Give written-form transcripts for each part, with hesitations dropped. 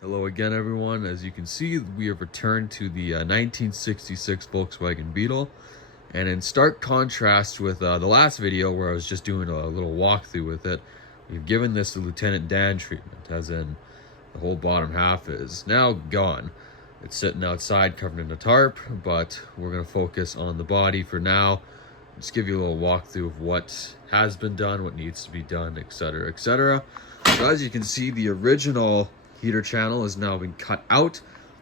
Hello again, everyone. As you can see, we have returned to the 1966 Volkswagen Beetle. And in stark contrast with the last video where I was just doing a little walkthrough with it, we've given this the Lieutenant Dan treatment, as in the whole bottom half is now gone. It's sitting outside covered in a tarp, but we're going to focus on the body for now. Just give you a little walkthrough of what has been done, what needs to be done, etc., etc. So as you can see, the original heater channel has now been cut out,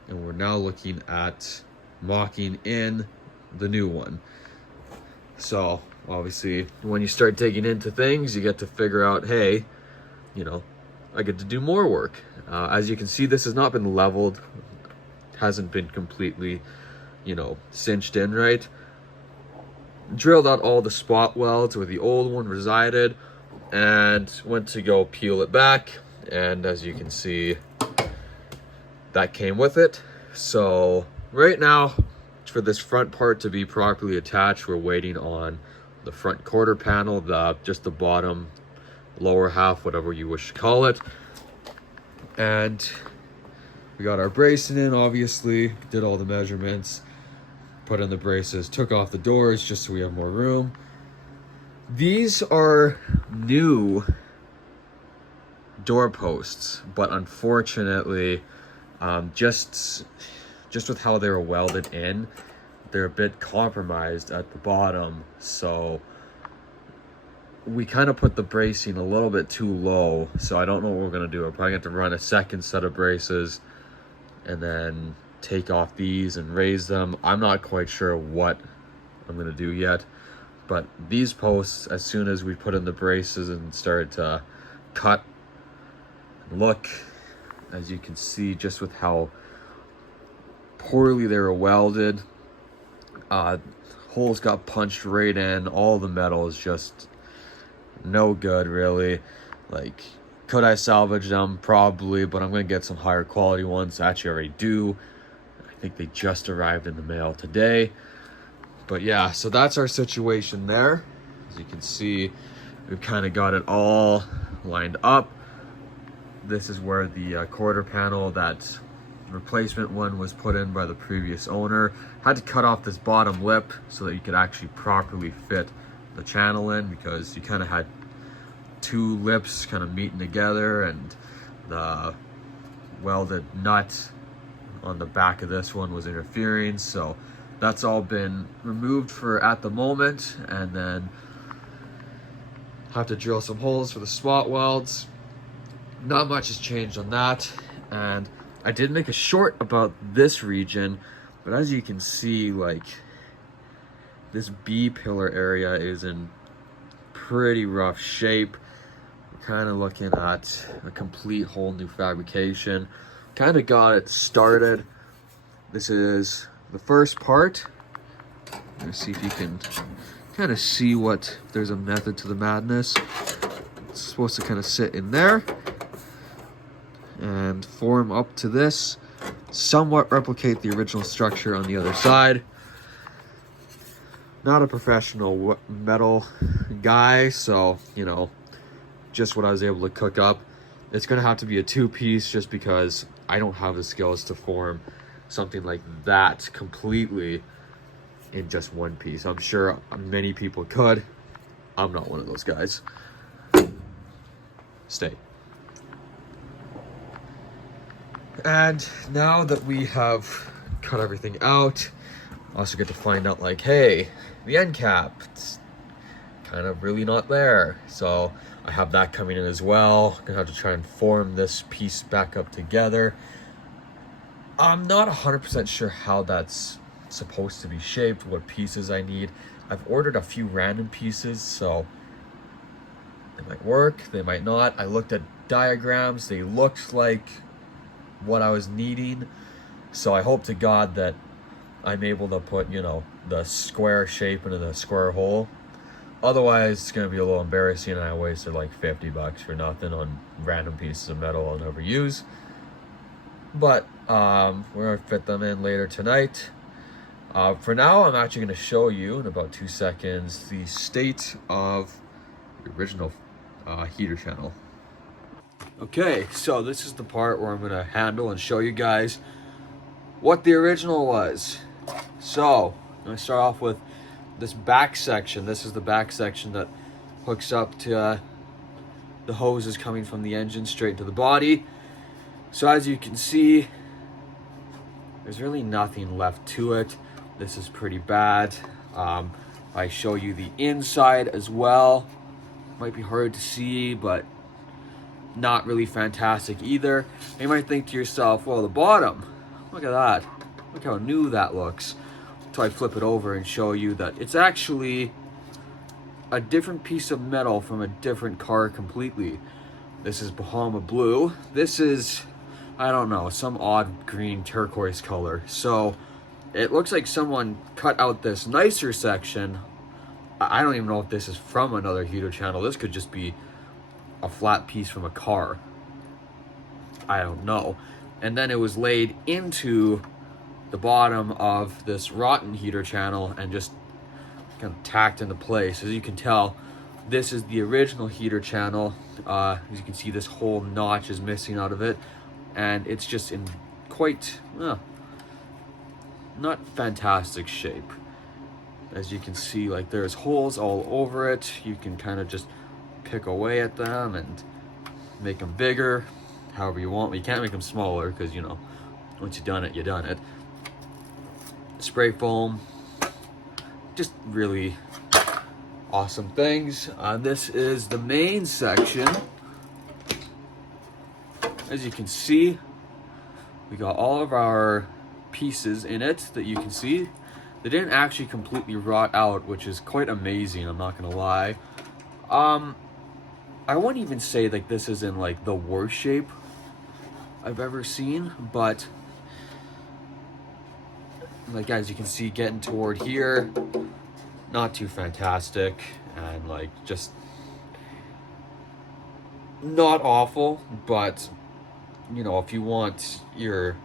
and we're now looking at mocking in the new one. So obviously when you start digging into things, you get to figure out, hey, I get to do more work. As you can see, this has not been leveled, hasn't been completely cinched in right. Drilled out all the spot welds where the old one resided and went to go peel it back, and as you can see, that came with it. So right now, for this front part to be properly attached, we're waiting on the front quarter panel, just the bottom lower half, whatever you wish to call it. And we got our bracing in, obviously, did all the measurements, put in the braces, took off the doors just so we have more room. These are new doorposts, but unfortunately, just with how they were welded in, they're a bit compromised at the bottom. So we kind of put the bracing a little bit too low. So I don't know what we're gonna do. We're probably going to run a second set of braces and then take off these and raise them. I'm not quite sure what I'm gonna do yet, but these posts, as soon as we put in the braces and start to cut, look, as you can see, just with how poorly they were welded, holes got punched right in. All the metal is just no good, really. Like, could I salvage them? Probably, but I'm gonna get some higher quality ones. Actually, I already do. I think they just arrived in the mail today. But yeah, so that's our situation there. As you can see, we've kind of got it all lined up. This is where the quarter panel, that replacement one, was put in by the previous owner. Had to cut off this bottom lip so that you could actually properly fit the channel in, because you kind of had two lips kind of meeting together, and the welded nut on the back of this one was interfering. So that's all been removed for at the moment, and then have to drill some holes for the spot welds. Not much has changed on that. And I did make a short about this region, but as you can see, like, this B pillar area is in pretty rough shape. We're kind of looking at a complete whole new fabrication. Kind of got it started. This is the first part. Let's see if you can kind of see what, there's a method to the madness. It's supposed to kind of sit in there and form up to this, somewhat replicate the original structure on the other side. Not a professional metal guy, so just what I was able to cook up. It's gonna have to be a two-piece, just because I don't have the skills to form something like that completely in just one piece. I'm sure many people could. I'm not one of those guys. Stay. And now that we have cut everything out, also get to find out, like, hey, the end cap, it's kind of really not there. So I have that coming in as well. Gonna have to try and form this piece back up together. I'm not 100% sure how that's supposed to be shaped, what pieces I need. I've ordered a few random pieces, so they might work, they might not. I looked at diagrams, they looked like what I was needing, so I hope to God that I'm able to put the square shape into the square hole. Otherwise, it's gonna be a little embarrassing, and I wasted like $50 for nothing on random pieces of metal I'll never use. But we're gonna fit them in later tonight. For now, I'm actually gonna show you in about 2 seconds the state of the original heater channel. Okay, so this is the part where I'm gonna handle and show you guys what the original was. So, I'm gonna start off with this back section. This is the back section that hooks up to the hoses coming from the engine straight to the body. So as you can see, there's really nothing left to it. This is pretty bad. I show you the inside as well. Might be hard to see, but not really fantastic either. And you might think to yourself, well, the bottom, look at that. Look how new that looks. So I flip it over and show you that it's actually a different piece of metal from a different car completely. This is Bahama blue. This is, I don't know, some odd green turquoise color. So it looks like someone cut out this nicer section. I don't even know if this is from another heater channel. This could just be a flat piece from a car. I don't know. And then it was laid into the bottom of this rotten heater channel and just kind of tacked into place. As you can tell, this is the original heater channel. As you can see, this whole notch is missing out of it, and it's just in quite not fantastic shape. As you can see, like, there's holes all over it. You can kind of just pick away at them and make them bigger however you want. You can't make them smaller because, you know, once you've done it, you've done it. Spray foam, just really awesome things. This is the main section. As you can see, we got all of our pieces in it that you can see. They didn't actually completely rot out, which is quite amazing, I'm not gonna lie. I wouldn't even say like this is in like the worst shape I've ever seen, but like, as you can see, getting toward here, not too fantastic, and like just not awful. But you know, if you want your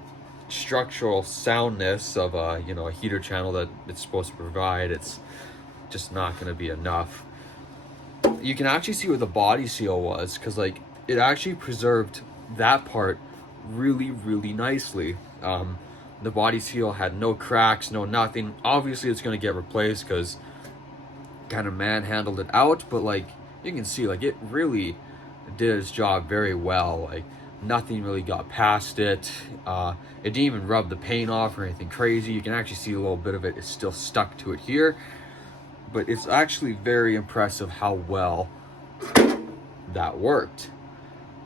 structural soundness of a, you know, a heater channel that it's supposed to provide, it's just not going to be enough. You can actually see where the body seal was, because like it actually preserved that part really nicely. The body seal had no cracks, no nothing. Obviously it's going to get replaced because kind of manhandled it out, but like you can see, like, it really did its job very well. Like, nothing really got past it. It didn't even rub the paint off or anything crazy. You can actually see a little bit of it is still stuck to it here, but it's actually very impressive how well that worked.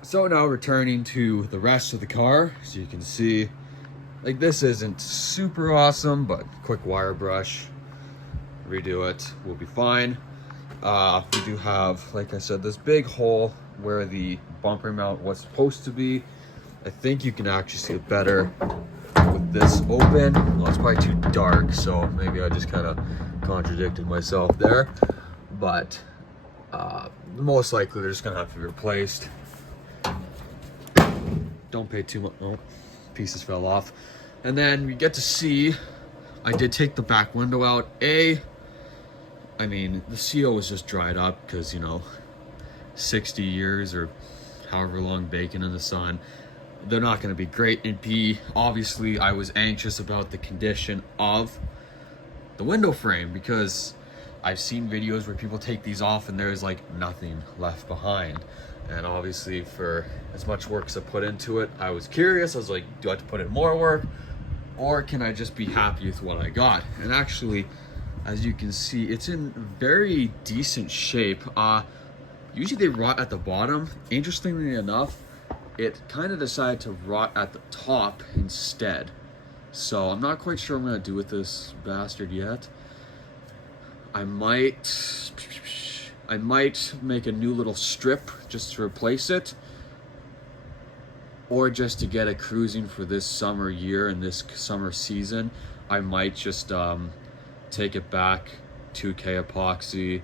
So now returning to the rest of the car, as you can see, like, this isn't super awesome, but quick wire brush, redo it, we'll be fine. We do have, like I said, this big hole where the bumper mount was supposed to be. I think you can actually see it better with this open. Well, it's probably too dark, so maybe I just kind of contradicted myself there, but most likely they're just gonna have to be replaced. Don't pay too much. Oh, pieces fell off. And then we get to see, I did take the back window out. I mean, the seal was just dried up because, you know, 60 years or however long baking in the sun, they're not going to be great. And B, obviously I was anxious about the condition of the window frame, because I've seen videos where people take these off and there's like nothing left behind. And obviously, for as much work as I put into it, I was curious. I was like, do I have to put in more work, or can I just be happy with what I got? And actually, as you can see, it's in very decent shape. Usually they rot at the bottom. Interestingly enough, it kind of decided to rot at the top instead. So I'm not quite sure what I'm gonna do with this bastard yet. I might make a new little strip just to replace it, or just to get it cruising for this summer year and this summer season. I might just take it back, 2K epoxy,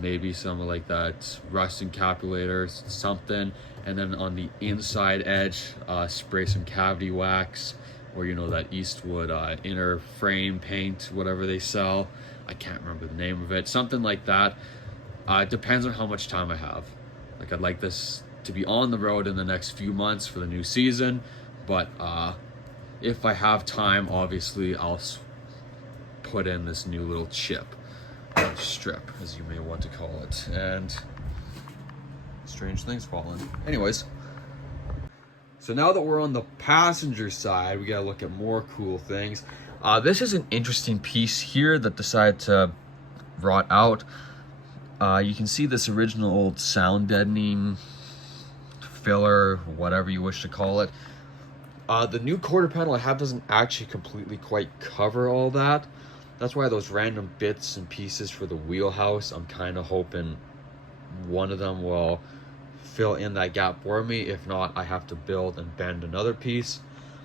maybe some like that rust encapsulator, something, and then on the inside edge, spray some cavity wax, or, you know, that Eastwood inner frame paint, whatever they sell. I can't remember the name of it, something like that. It depends on how much time I have. Like, I'd like this to be on the road in the next few months for the new season. But if I have time, obviously I'll put in this new little chip, or strip, as you may want to call it. And strange things falling. Anyways, so now that we're on the passenger side, we gotta look at more cool things. This is an interesting piece here that decided to rot out. You can see this original old sound deadening filler, whatever you wish to call it. The new quarter panel I have doesn't actually completely quite cover all that. That's why those random bits and pieces for the wheelhouse, I'm kind of hoping one of them will fill in that gap for me. If not, I have to build and bend another piece.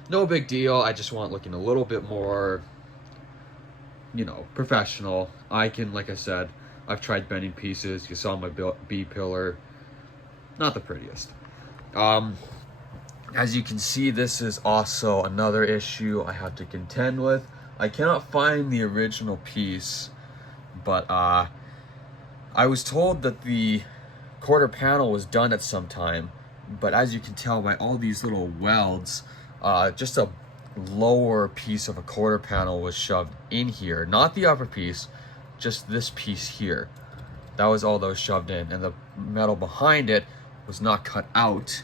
No big deal. I just want looking a little bit more, you know, professional. I can, like I said, I've tried bending pieces. You saw my B pillar. Not the prettiest. As you can see, this is also another issue I have to contend with. I cannot find the original piece, but I was told that the quarter panel was done at some time, but as you can tell by all these little welds, just a lower piece of a quarter panel was shoved in here, not the upper piece, just this piece here. That was all that was shoved in, and the metal behind it was not cut out,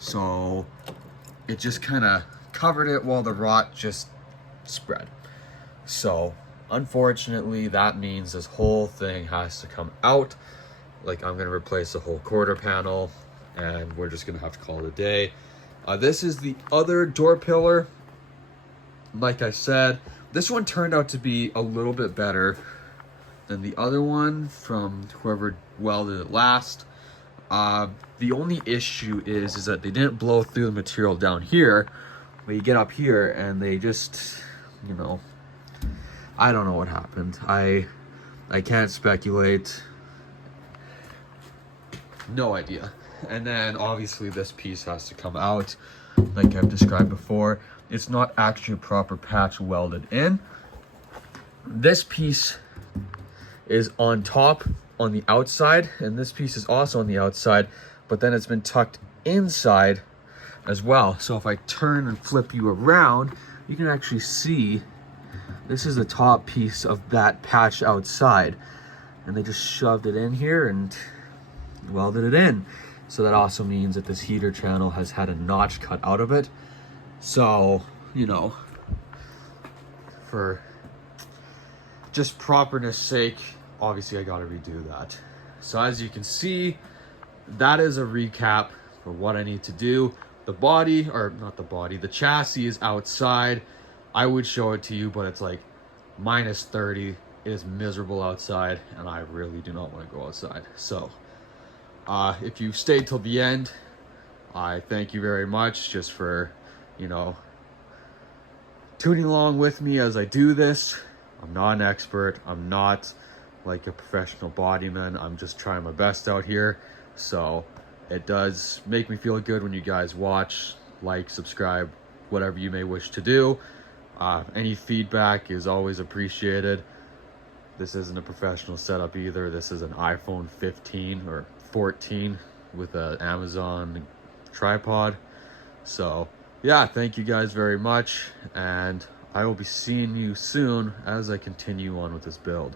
so it just kind of covered it while the rot just spread. So unfortunately, that means this whole thing has to come out. Like, I'm gonna replace the whole quarter panel, and we're just gonna have to call it a day. This is the other door pillar. Like I said, this one turned out to be a little bit better than the other one from whoever welded it last. The only issue is that they didn't blow through the material down here, but you get up here and they just, you know, I don't know what happened. I can't speculate. No idea. And then obviously this piece has to come out, like I've described before. It's not actually a proper patch welded in. This piece is on top on the outside, and this piece is also on the outside, but then it's been tucked inside as well. So if I turn and flip you around, you can actually see this is the top piece of that patch outside, and they just shoved it in here and welded it in. So that also means that this heater channel has had a notch cut out of it. So, you know, for just properness sake, obviously I gotta redo that. So as you can see, that is a recap for what I need to do. The body, or not the body, the chassis is outside. I would show it to you, but it's like -30. It is miserable outside, and I really do not want to go outside. So if you stayed till the end, I thank you very much just for, you know, tuning along with me as I do this. I'm not an expert. I'm not like a professional bodyman. I'm just trying my best out here. So it does make me feel good when you guys watch, like, subscribe, whatever you may wish to do. Any feedback is always appreciated. This isn't a professional setup either. This is an iPhone 15 or 14 with an Amazon tripod. So yeah, thank you guys very much, and I will be seeing you soon as I continue on with this build.